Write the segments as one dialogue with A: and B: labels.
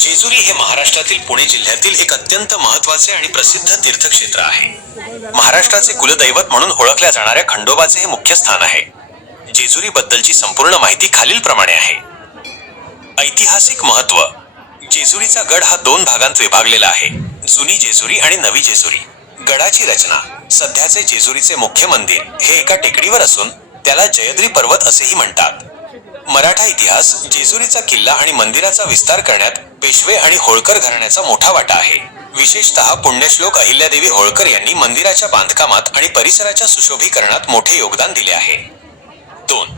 A: जेजुरी हे महाराष्ट्रातील पुणे जिल्ह्यातील एक अत्यंत महत्त्वाचे आणि प्रसिद्ध तीर्थक्षेत्र आहे. महाराष्ट्राचे कुलदैवत म्हणून ओळखल्या जाणाऱ्या खंडोबाचे हे मुख्य स्थान आहे. जेजुरी बद्दलची संपूर्ण माहिती खालीलप्रमाणे आहे. ऐतिहासिक महत्त्व जेजुरीचा गड हा दोन भागांत विभागलेला आहे. जुनी जेजुरी आणि नवी जेजुरी. गडाची रचना. सध्याचे जेजुरीचे मुख्य मंदिर हे एका टेकडीवर असून त्याला जयद्री पर्वत असेही म्हणतात. मराठा इतिहास जेजुरीचा किल्ला आणि मंदिराचा विस्तार करण्यात पेशवे आणि होळकर घराण्याचा मोठा वाटा आहे. विशेषतः पुण्यश्लोक अहिल्यादेवी होळकर यांनी मंदिराच्या बांधकामात आणि परिसराच्या सुशोभीकरणात मोठे योगदान दिले आहे. दोन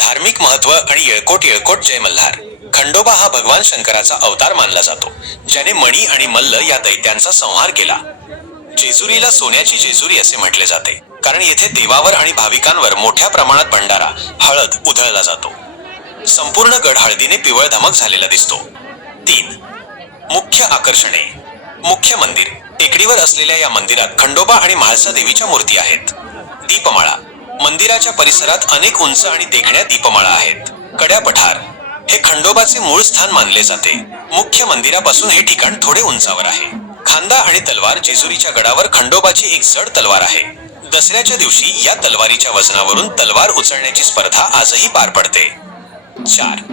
A: धार्मिक महत्त्व आणि येळकोट येळकोट जय मल्हार खंडोबा हा भगवान शंकराचा अवतार मानला जातो ज्याने मणी आणि मल्ल या दैत्यांचा संहार केला. जेजुरीला सोन्याची जेजुरी असे म्हटले जाते कारण येथे देवावर आणि भाविकांवर मोठ्या प्रमाणात भंडारा हळद उधळला जातो. संपूर्ण गड हळदीने पिवळ धमक झालेला दिसतो. तीन. मुख्य आकर्षणे. मुख्य मंदिर. टेकडीवर असलेल्या या मंदिरात खंडोबा आणि म्हाळसा देवीच्या मूर्ती आहेत. दीपमाळा. मंदिराच्या परिसरात अनेक उंच आणि देखण्या दीपमाळा आहेत. कड्या पठार हे खंडोबाचे मूळ स्थान मानले जाते. मुख्य मंदिरापासून हे ठिकाण थोडे उंचावर आहे. खांदा आणि तलवार जेजुरीच्या गडावर खंडोबाची एक जड तलवार आहे. दसऱ्याच्या दिवशी या तलवारीच्या वजनावरून तलवार उचलण्याची स्पर्धा आजही पार पडते. चार.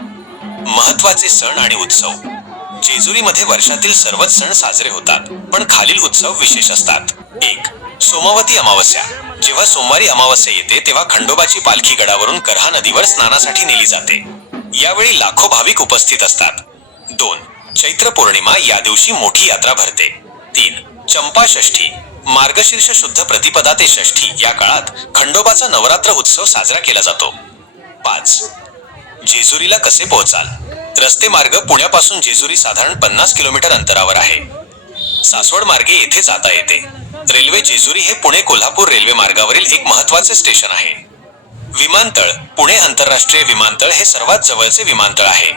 A: महत्त्वाचे सण आणि उत्सव. जेजुरीमध्ये वर्षातील सर्वच सण साजरे होतात पण खालील उत्सव विशेष असतात. एक सोमावती अमावस्या. जेव्हा सोमवारी अमावस्या येते तेव्हा खंडोबाची पालखी गडावरून करहा नदीवर स्नानासाठी नेली जाते. यावेळी लाखो भाविक उपस्थित असतात. दोन चैत्र पौर्णिमा या दिवशी मोठी यात्रा भरते. तीन चंपा षष्ठी. मार्गशीर्ष शुद्ध प्रतिपदा ते षष्ठी या काळात खंडोबाचा नवरात्र उत्सव साजरा केला जातो. पाच जेजुरीला कसे पोहोचाल? रस्ते मार्ग पुण्यापासून जेजुरी साधारण पन्नास किलोमीटर अंतरावर आहे. सासवड मार्गे येथे जाता येते. रेल्वे जेजुरी हे पुणे कोल्हापूर रेल्वे मार्गावरील एक महत्त्वाचे स्टेशन आहे. विमानतळ पुणे आंतरराष्ट्रीय विमानतळ हे सर्वात जवळचे विमानतळ आहे.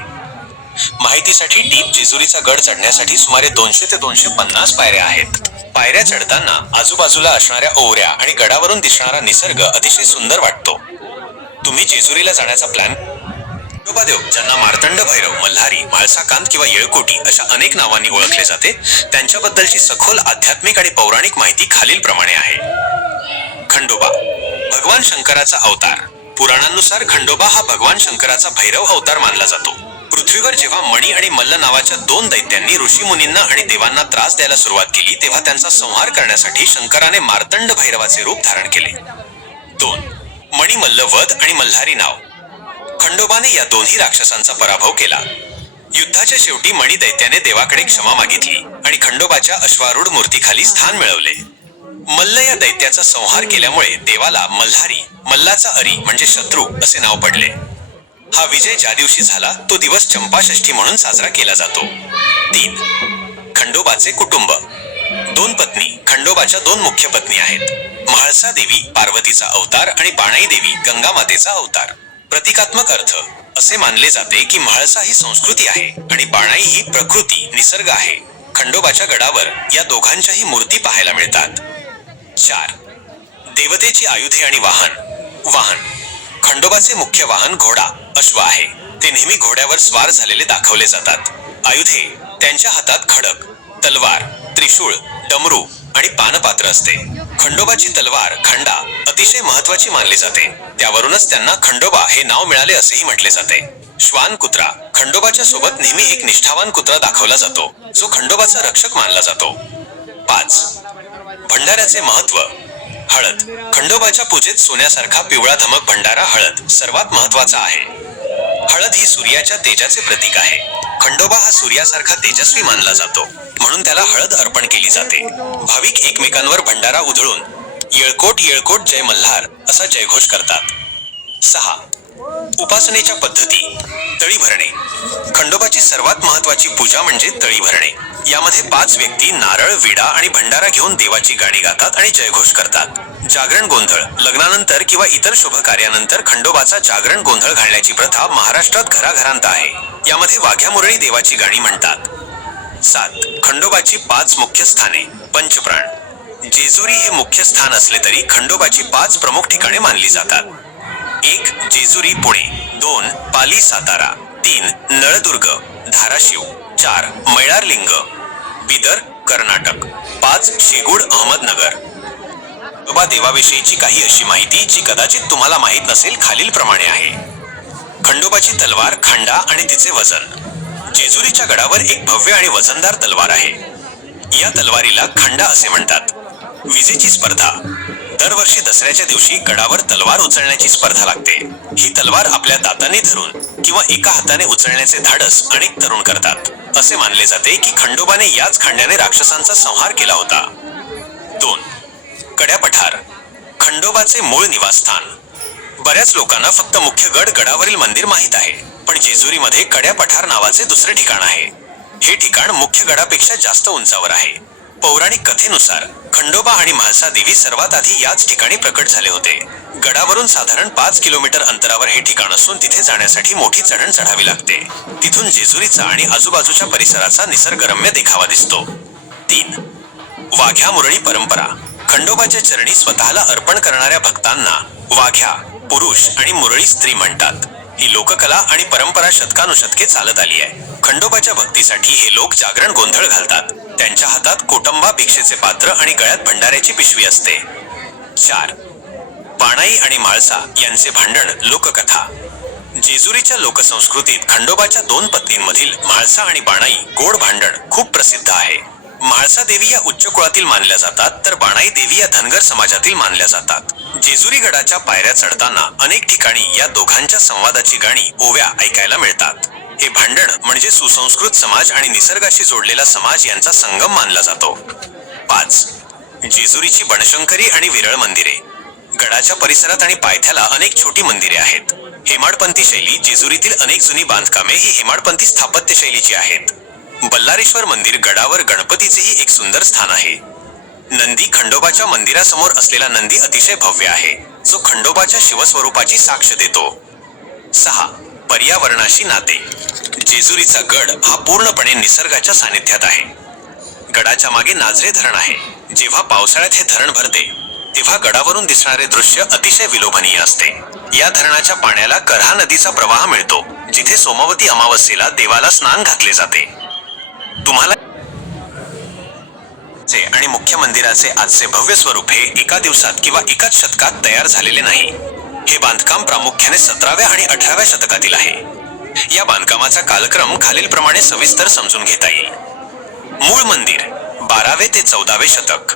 A: माहितीसाठी डीप जेजुरीचा गड चढण्यासाठी सुमारे दोनशे ते दोनशे पन्नास पायऱ्या आहेत. पायऱ्या चढताना आजूबाजूला असणाऱ्या ओवऱ्या आणि गडावरून दिसणारा निसर्ग अतिशय सुंदर वाटतो. तुम्ही जेजुरीला जाण्याचा प्लॅन खंडोबादेव ज्यांना मार्तंड भैरव मल्हारी माळसाकांत किंवा येळकोटी अशा अनेक नावांनी ओळखले जाते त्यांच्याबद्दलची सखोल आध्यात्मिक आणि पौराणिक माहिती खालीलप्रमाणे आहे. खंडोबा भगवान शंकराचा अवतार. पुराणांनुसार खंडोबा हा भगवान शंकराचा भैरव अवतार मानला जातो. पृथ्वीवर जेव्हा मणी आणि मल्ल नावाच्या दोन दैत्यांनी ऋषी मुनींना आणि देवांना त्रास द्यायला सुरुवात केली तेव्हा त्यांचा संहार करण्यासाठी शंकराने मार्तंड भैरवाचे रूप धारण केले. दोन मणी मल्लवध आणि मल्हारी नाव. खंडोबाने या दोन्ही राक्षसांचा पराभव केला. युद्धाच्या शेवटी मणी दैत्याने देवाकडे क्षमा मागितली आणि खंडोबाच्या अश्वारूढ मूर्तीखाली स्थान मिळवले. मल्ल या दैत्याचा संहार केल्यामुळे देवाला मल्हारी मल्लाचा अरी म्हणजे शत्रू असे नाव पडले. हा विजय ज्या दिवशी झाला तो दिवस चंपाषष्ठी म्हणून साजरा केला जातो. तीन. खंडोबाचे कुटुंब. दोन पत्नी खंडोबाच्या दोन मुख्य पत्नी आहेत. म्हाळसा देवी पार्वतीचा अवतार आणि बाणाई देवी गंगा मातेचा अवतार. प्रतिकात्मक अर्थ. असे मानले जाते की म्हाळसा ही संस्कृती आहे आणि बाणाई ही प्रकृती निसर्ग आहे. खंडोबाच्या गडावर या दोघांच्याही मूर्ती पाहायला मिळतात. चार. देवतेची आयुधे आणि वाहन. वाहन. खंडोबाचे मुख्य वाहन घोडा अश्व आहे. ते नेहमी घोड्यावर स्वार झालेले दाखवले जातात. आयुधे त्यांच्या हातात खडक तलवार त्रिशूळ डमरू आणि पानपात्र असते. खंडोबाची तलवार खंडा अतिशय महत्वाची मानली जाते. त्यावरूनच त्यांना खंडोबा हे नाव मिळाले असेही म्हटले जाते. श्वान कुत्रा खंडोबाच्या सोबत नेहमी एक निष्ठावान कुत्रा दाखवला जातो. जो खंडोबाचा रक्षक मानला जातो. पाच. भंडाऱ्याचे महत्त्व हळद. खंडोबाच्या पूजेत सोन्यासारखा पिवळा धमक भंडारा हळद सर्वात महत्त्वाचा आहे. हळद ही सूर्याच्या तेजाचे प्रतीक आहे. खंडोबा हा सूर्यासारखा तेजस्वी मानला जातो. म्हणून त्याला हळद अर्पण केली जाते. भाविक एकमेकांवर भंडारा उधळून येळकोट येळकोट जय मल्हार असा जयघोष करतात. सहा. उपासनेच्या पद्धती. तळी भरणे. खंडोबाची सर्वात महत्वाची पूजा म्हणजे तळी भरणे. यामध्ये पाच व्यक्ती नारळ विडा आणि भंडारा घेऊन देवाची गाणी गातात आणि जयघोष करतात. जागरण गोंधळ लग्नानंतर किंवा इतर शुभ कार्यानंतर खंडोबाचा जागरण गोंधळ घालण्याची प्रथा महाराष्ट्रात घराघरांत आहे. यामध्ये वाघ्या मुरळी देवाची गाणी म्हणतात. सात खंडोबाची पाच मुख्य स्थाने पंचप्राण. जेजुरी हे मुख्य स्थान असले तरी खंडोबाची पाच प्रमुख ठिकाणे मानली जातात. एक जेजुरी पुणे. दोन पाली सातारा. तीन नळदुर्ग. धाराशिव. चार मैळारलिंग बिदर कर्नाटक. पाच शेगूड अहमदनगर. बाबा देवाविषयीची काही अशी माहिती जी कदाचित तुम्हाला माहीत नसेल खालीलप्रमाणे आहे. खंडोबाची तलवार खांडा आणि तिचे वजन. जेजुरीच्या गडावर एक भव्य आणि वजनदार तलवार आहे. या तलवारीला खांडा असे म्हणतात. विजेची स्पर्धा. दरवर्षी दसऱ्याच्या दिवशी गडावर तलवार उचलण्याची स्पर्धा लागते. ही तलवार आपल्या दाताने धरून किंवा एका हाताने उचलण्याचे धाडस अनेक तरुण करतात. असे मानले जाते की खंडोबाने याच खांड्याने राक्षसांचा संहार केला होता. दोन. कड्या पठार. खंडोबाचे मूळ निवासस्थान. बऱ्याच लोकांना फक्त मुख्य गड गडावरील मंदिर माहीत आहे पण जेजुरीमध्ये कड्या पठार नावाचे दुसरे ठिकाण आहे. हे ठिकाण मुख्य गडापेक्षा जास्त उंचावर आहे. पौराणिक कथेनुसार खंडोबा आणि म्हाळसा देवी सर्वात आधी याच ठिकाणी प्रकट झाले होते. गडावरून साधारण पाच किलोमीटर अंतरावर हे ठिकाण असून तिथे जाण्यासाठी मोठी चढण चढावी लागते. तिथून जेजुरीचा आणि आजूबाजूच्या परिसराचा निसर्गरम्य देखावा दिसतो. तीन. वाघ्या मुरळी परंपरा. खंडोबाच्या चरणी स्वतःला अर्पण करणाऱ्या भक्तांना वाघ्या पुरुष आणि मुरळी स्त्री म्हणतात. ही लोककला आणि परंपरा शतकानुशतके चालत आली आहे. खंडोबाच्या भक्तीसाठी हे लोक जागरण गोंधळ घालतात. त्यांच्या हातात कोटंबा भिक्षेचे पात्र आणि गळ्यात भंडाऱ्याची पिशवी असते. चार. बाणाई आणि माळसा यांचे भांडण लोककथा. जेजुरीच्या लोकसंस्कृतीत खंडोबाच्या दोन पत्नींमधील म्हाळसा आणि बाणाई गोड भांडण खूप प्रसिद्ध आहे. म्हाळसा देवी या उच्च कुळातील मानल्या जातात तर बाणाई देवी या धनगर समाजातील मानल्या जातात. जेजुरी गडाच्या पायऱ्या चढताना अनेक ठिकाणी या दोघांच्या संवादाची गाणी ओव्या ऐकायला मिळतात. हे भांडण म्हणजे सुसंस्कृत समाज आणि निसर्गाशी जोडलेला समाज यांचा संगम मानला जातो. पाच. जेजुरीची बनशंकरी आणि विरळ मंदिरे. गडाच्या परिसरात आणि पायथ्याला अनेक छोटी मंदिरे आहेत. हेमाडपंथी शैली जेजुरीतील अनेक जुनी बांधकामे ही हेमाडपंथी स्थापत्य शैलीची आहेत. बल्लारेश्वर मंदिर गडावर गणपतीचेही एक सुंदर स्थान आहे. नंदी खंडोबाच्या मंदिरासमोर असलेला नंदी अतिशय भव्य आहे. जो खंडोबाच्या शिवस्वरूपाची साक्ष देतो. सहा. पर्यावरणाशी नाते. जेजुरीचा गड हा पूर्णपणे निसर्गाच्या सानिध्यात आहे. गडाच्या मागे नाझरे धरण आहे. जेव्हा पावसाळ्यात हे धरण भरते तेव्हा गडावरून दिसणारे दृश्य अतिशय विलोभनीय असते. या धरणाच्या पाण्याला करहा नदीचा प्रवाह मिळतो जिथे सोमवती अमावस्येला देवाला स्नान घातले जाते. तुम्हाला चे आणि मुख्य मंदिराचे आजचे भव्य स्वरूप हे एका दिवसात किंवा एकाच शतकात तयार झालेले नाही. हे बांधकाम प्रामुख्याने सतराव्या आणि अठराव्या शतकातील आहे. या बांधकामाचा कालक्रम खालीलप्रमाणे सविस्तर समजून घेता येईल. मूळ मंदिर बारावे ते चौदावे शतक.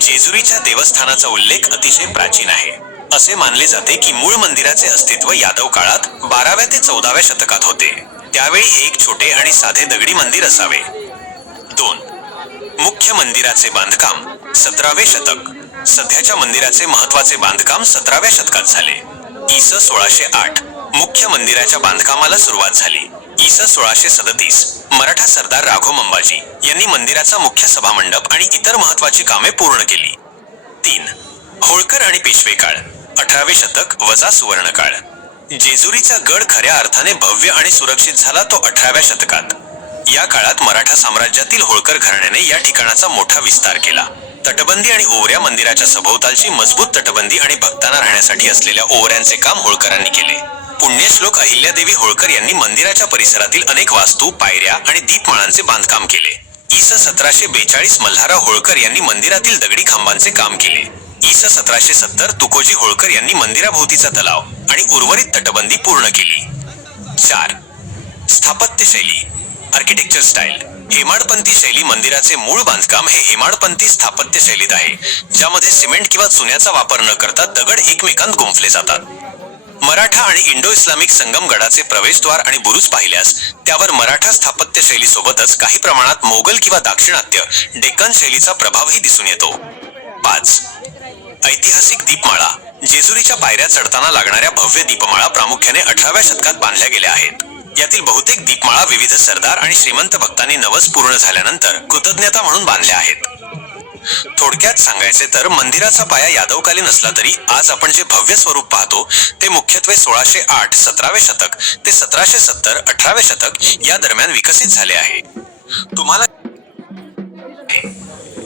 A: जेजुरीच्या देवस्थानाचा उल्लेख अतिशय प्राचीन आहे. असे मानले जाते की मूळ मंदिराचे अस्तित्व यादव काळात बाराव्या ते चौदाव्या शतकात होते. त्यावेळी हे एक छोटे आणि साधे दगडी मंदिर असावे. दोन मुख्य मंदिराचे बांधकाम सतरावे शतक. सध्याच्या मंदिराचे महत्त्वाचे बांधकाम सतराव्या शतकात झाले. इस सोळाशे आठ मुख्य मंदिराच्या बांधकामाला सुरुवात झाली. इस सोळाशे सदतीस मराठा सरदार राघो मंबाजी यांनी मंदिराचा मुख्य सभामंडप आणि इतर महत्वाची कामे पूर्ण केली. तीन होळकर आणि पेशवे काळ अठरावे शतक वजा सुवर्णकाळ. जेजुरीचा गड खऱ्या अर्थाने भव्य आणि सुरक्षित झाला तो अठराव्या शतकात. या काळात मराठा साम्राज्यातील होळकर घराण्याने या ठिकाणाचा मोठा विस्तार केला. तटबंदी आणि ओवऱ्या मंदिराच्या सभोवतालची मजबूत तटबंदी आणि भक्तांना राहण्यासाठी असलेल्या ओवऱ्यांचे काम होळकरांनी केले. पुण्यश्लोक अहिल्यादेवी होळकर यांनी मंदिराच्या परिसरातील अनेक वास्तू पायऱ्या आणि दीपमाळांचे बांधकाम केले. इस सतराशे बेचाळीस मल्हारा होळकर यांनी मंदिरातील दगडी खांबांचे काम केले. इस सतराशे सत्तर तुकोजी होळकर यांनी मंदिराभोवतीचा तलाव आणि उर्वरित तटबंदी पूर्ण केली. चार. स्थापत्य शैली आर्किटेक्चर स्टाईल. हेमाडपंथी शैली मंदिराचे मूळ बांधकाम हे हेमाडपंथी स्थापत्य शैलीत आहे ज्यामध्ये सिमेंट किंवा चुन्याचा वापर न करता दगड एकमेकांत गुंफले जातात. मराठा आणि इंडो इस्लामिक संगमगडाचे प्रवेशद्वार आणि बुरुज पाहिल्यास त्यावर मराठा स्थापत्य शैलीसोबतच काही प्रमाणात मोगल किंवा दाक्षिणात्य डेक्कन शैलीचा प्रभावही दिसून येतो. पाच. ऐतिहासिक दीपमाळा. जेजुरीच्या पायऱ्या चढताना लागणाऱ्या भव्य दीपमाळा प्रामुख्याने अठराव्या शतकात बांधल्या गेल्या आहेत. यातील बहुतेक दीपमाळा विविध सरदार आणि श्रीमंत भक्तांनी नवस पूर्ण झाल्यानंतर कृतज्ञता म्हणून बांधल्या आहेत. थोडक्यात सांगायचे तर मंदिराचा पाया यादवकालीन असला तरी आज आपण जे भव्य स्वरूप पाहतो ते मुख्यत्वे सोळाशे आठ सतरावे शतक ते सतराशे सत्तर अठरावे शतक या दरम्यान विकसित झाले आहे. तुम्हाला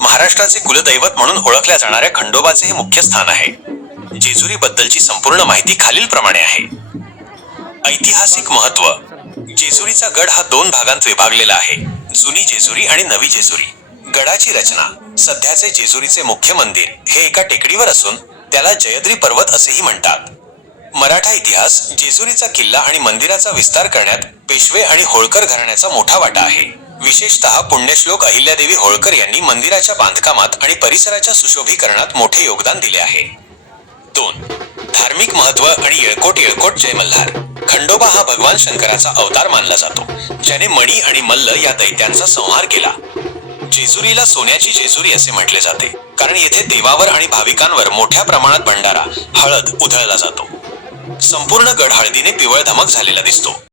A: महाराष्ट्राचे कुलदैवत म्हणून ओळखल्या जाणाऱ्या खंडोबाचे हे मुख्य स्थान आहे. जेजुरी बद्दलची संपूर्ण माहिती खालीलप्रमाणे आहे. ऐतिहासिक महत्त्व. जेजुरीचा गड हा दोन भागांत विभागलेला आहे. जुनी जेजुरी आणि नवी जेजुरी. गडाची रचना. सध्याचे जेजुरीचे मुख्य मंदिर हे एका टेकडीवर असून त्याला जयद्री पर्वत असेही म्हणतात. मराठा इतिहास जेजुरीचा किल्ला आणि मंदिराचा विस्तार करण्यात पेशवे आणि होळकर घराण्याचा मोठा वाटा आहे. विशेषतः पुण्यश्लोक अहिल्यादेवी होळकर यांनी मंदिराच्या बांधकामात आणि परिसराच्या सुशोभीकरणात मोठे योगदान दिले आहे. दोन. धार्मिक महत्त्व आणि येळकोट येळकोट जय मल्हार खंडोबा हा भगवान शंकराचा अवतार मानला जातो. ज्याने मणी आणि मल्ल या दैत्यांचा संहार केला. जेजुरीला सोन्याची जेजुरी असे म्हटले जाते. कारण येथे देवावर आणि भाविकांवर मोठ्या प्रमाणात भंडारा हळद उधळला जातो. संपूर्ण गड हळदीने पिवळधमक झालेला दिसतो.